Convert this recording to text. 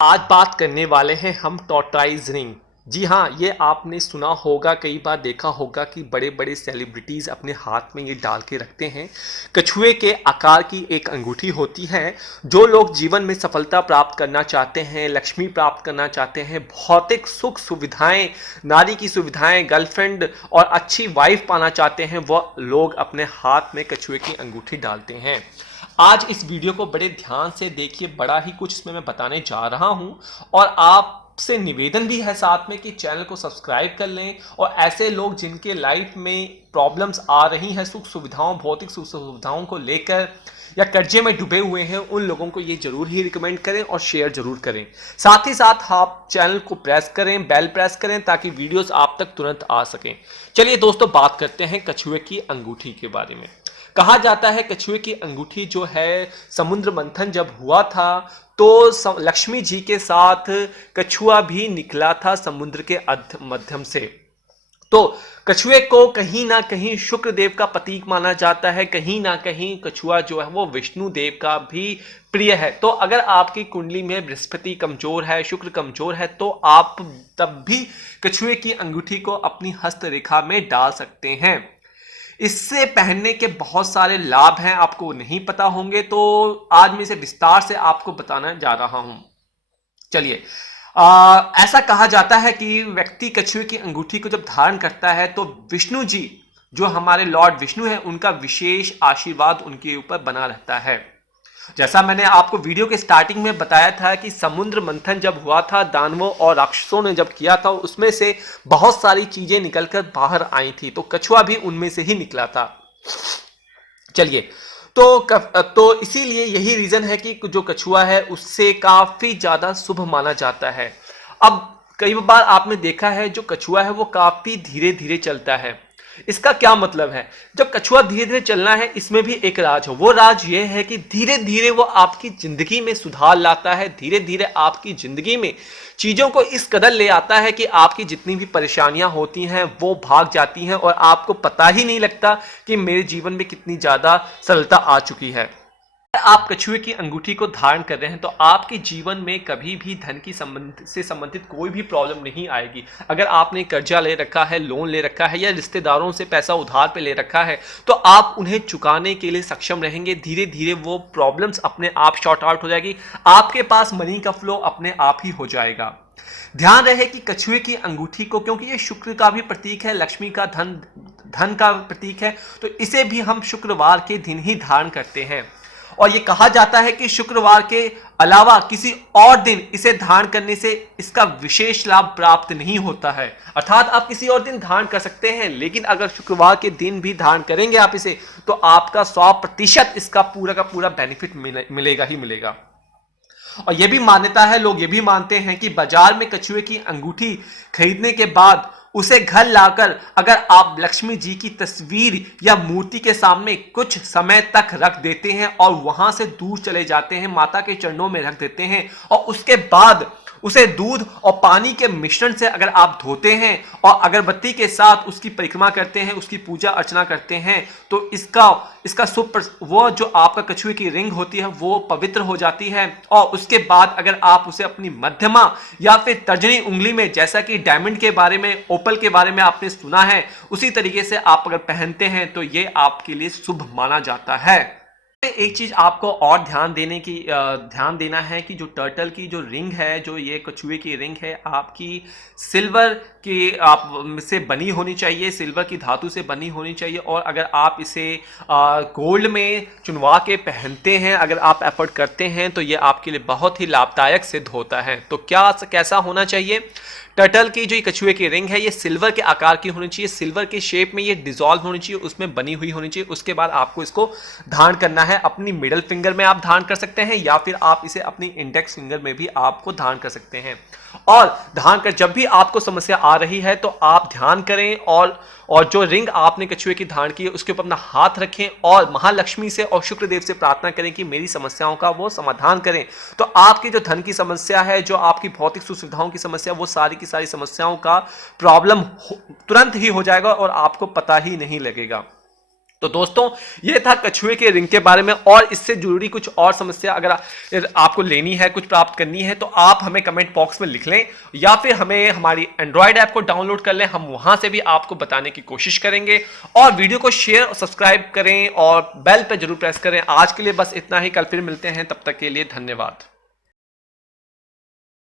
आज बात करने वाले हैं हम टॉर्टोइज रिंग। जी हाँ, ये आपने सुना होगा, कई बार देखा होगा कि बड़े बड़े सेलिब्रिटीज़ अपने हाथ में ये डाल के रखते हैं। कछुए के आकार की एक अंगूठी होती है। जो लोग जीवन में सफलता प्राप्त करना चाहते हैं, लक्ष्मी प्राप्त करना चाहते हैं, भौतिक सुख सुविधाएं, नारी की सुविधाएं, गर्लफ्रेंड और अच्छी वाइफ पाना चाहते हैं, वह लोग अपने हाथ में कछुए की अंगूठी डालते हैं। आज इस वीडियो को बड़े ध्यान से देखिए, बड़ा ही कुछ इसमें मैं बताने जा रहा हूं और आपसे निवेदन भी है साथ में कि चैनल को सब्सक्राइब कर लें और ऐसे लोग जिनके लाइफ में प्रॉब्लम्स आ रही हैं सुख सुविधाओं, भौतिक सुख सुविधाओं को लेकर या कर्जे में डूबे हुए हैं, उन लोगों को ये जरूर ही रिकमेंड करें और शेयर जरूर करें। साथ ही साथ आप चैनल को प्रेस करें, बेल प्रेस करें ताकि वीडियोस आप तक तुरंत आ सकें। चलिए दोस्तों, बात करते हैं कछुए की अंगूठी के बारे में। कहा जाता है कछुए की अंगूठी जो है, समुद्र मंथन जब हुआ था तो लक्ष्मी जी के साथ कछुआ भी निकला था समुद्र के मध्यम से। तो कछुए को कहीं ना कहीं शुक्र देव का प्रतीक माना जाता है, कहीं ना कहीं कछुआ जो है वो विष्णु देव का भी प्रिय है। तो अगर आपकी कुंडली में बृहस्पति कमजोर है, शुक्र कमजोर है, तो आप तब भी कछुए की अंगूठी को अपनी हस्तरेखा में डाल सकते हैं। इससे पहनने के बहुत सारे लाभ हैं, आपको नहीं पता होंगे, तो आज मैं इसे विस्तार से आपको बताना जा रहा हूं। चलिए, ऐसा कहा जाता है कि व्यक्ति कछुए की अंगूठी को जब धारण करता है तो विष्णु जी, जो हमारे लॉर्ड विष्णु हैं, उनका विशेष आशीर्वाद उनके ऊपर बना रहता है। जैसा मैंने आपको वीडियो के स्टार्टिंग में बताया था कि समुद्र मंथन जब हुआ था, दानवों और राक्षसों ने जब किया था, उसमें से बहुत सारी चीजें निकलकर बाहर आई थी, तो कछुआ भी उनमें से ही निकला था। चलिए, तो इसीलिए यही रीजन है कि जो कछुआ है उससे काफी ज्यादा शुभ माना जाता है। अब कई बार आपने देखा है जो कछुआ है वो काफी धीरे धीरे चलता है। इसका क्या मतलब है? जब कछुआ धीरे धीरे चलना है, इसमें भी एक राज है। वो राज ये है कि धीरे धीरे वो आपकी जिंदगी में सुधार लाता है, धीरे धीरे आपकी जिंदगी में चीजों को इस कदर ले आता है कि आपकी जितनी भी परेशानियां होती हैं वो भाग जाती हैं और आपको पता ही नहीं लगता कि मेरे जीवन में कितनी ज्यादा सरलता आ चुकी है। आप कछुए की अंगूठी को धारण कर रहे हैं तो आपके जीवन में कभी भी धन की संबंधित कोई भी प्रॉब्लम नहीं आएगी। अगर आपने कर्जा ले रखा है, लोन ले रखा है या रिश्तेदारों से पैसा उधार पे ले रखा है, तो आप उन्हें चुकाने के लिए सक्षम रहेंगे। धीरे धीरे वो प्रॉब्लम्स अपने आप शॉर्ट आउट हो जाएगी, आपके पास मनी का फ्लो अपने आप ही हो जाएगा। ध्यान रहे कि कछुए की अंगूठी को, क्योंकि ये शुक्र का भी प्रतीक है, लक्ष्मी का धन का प्रतीक है, तो इसे भी हम शुक्रवार के दिन ही धारण करते हैं। और ये कहा जाता है कि शुक्रवार के अलावा किसी और दिन इसे धारण करने से इसका विशेष लाभ प्राप्त नहीं होता है। अर्थात आप किसी और दिन धारण कर सकते हैं, लेकिन अगर शुक्रवार के दिन भी धारण करेंगे आप इसे, तो आपका 100% इसका पूरा का पूरा बेनिफिट मिलेगा ही मिलेगा। और यह भी मान्यता है, लोग ये भी मानते हैं कि बाजार में कछुए की अंगूठी खरीदने के बाद उसे घर लाकर अगर आप लक्ष्मी जी की तस्वीर या मूर्ति के सामने कुछ समय तक रख देते हैं और वहां से दूर चले जाते हैं, माता के चरणों में रख देते हैं और उसके बाद उसे दूध और पानी के मिश्रण से अगर आप धोते हैं और अगरबत्ती के साथ उसकी परिक्रमा करते हैं, उसकी पूजा अर्चना करते हैं, तो इसका वो जो आपका कछुए की रिंग होती है वो पवित्र हो जाती है। और उसके बाद अगर आप उसे अपनी मध्यमा या फिर तर्जनी उंगली में, जैसा कि डायमंड के बारे में, ओपल के बारे में आपने सुना है, उसी तरीके से आप अगर पहनते हैं तो ये आपके लिए शुभ माना जाता है। एक चीज आपको और ध्यान देना है कि जो टर्टल की जो रिंग है, जो ये कछुए की रिंग है, आपकी सिल्वर की से बनी होनी चाहिए, सिल्वर की धातु से बनी होनी चाहिए। और अगर आप इसे गोल्ड में चुनवा के पहनते हैं, अगर आप एफर्ट करते हैं, तो ये आपके लिए बहुत ही लाभदायक सिद्ध होता है। तो कैसा होना चाहिए? टर्टल की जो कछुए की रिंग है ये सिल्वर के आकार की होनी चाहिए, सिल्वर के शेप में ये डिसॉल्व होनी चाहिए, उसमें बनी हुई होनी चाहिए। उसके बाद आपको इसको धारण करना है। अपनी मिडिल फिंगर में आप धारण कर सकते हैं या फिर आप इसे अपनी इंडेक्स फिंगर में भी आपको धारण कर सकते हैं। और धारण कर जब भी आपको समस्या आ रही है तो आप ध्यान करें और जो रिंग आपने कछुए की धारण की है उसके ऊपर अपना हाथ रखें और महालक्ष्मी से और शुक्रदेव से प्रार्थना करें कि मेरी समस्याओं का वो समाधान करें। तो आपकी जो धन की समस्या है, जो आपकी भौतिक सुविधाओं की समस्या, वो सारी की सारी समस्याओं का प्रॉब्लम तुरंत ही हो जाएगा और आपको पता ही नहीं लगेगा। तो दोस्तों ये था कछुए के रिंग के बारे में, और इससे जुड़ी कुछ और समस्या अगर आपको लेनी है, कुछ प्राप्त करनी है, तो आप हमें कमेंट बॉक्स में लिख लें, या फिर हमें हमारी एंड्रॉयड ऐप को डाउनलोड कर लें, हम वहां से भी आपको बताने की कोशिश करेंगे। और वीडियो को शेयर और सब्सक्राइब करें और बेल पे जरूर प्रेस करें। आज के लिए बस इतना ही, कल फिर मिलते हैं, तब तक के लिए धन्यवाद।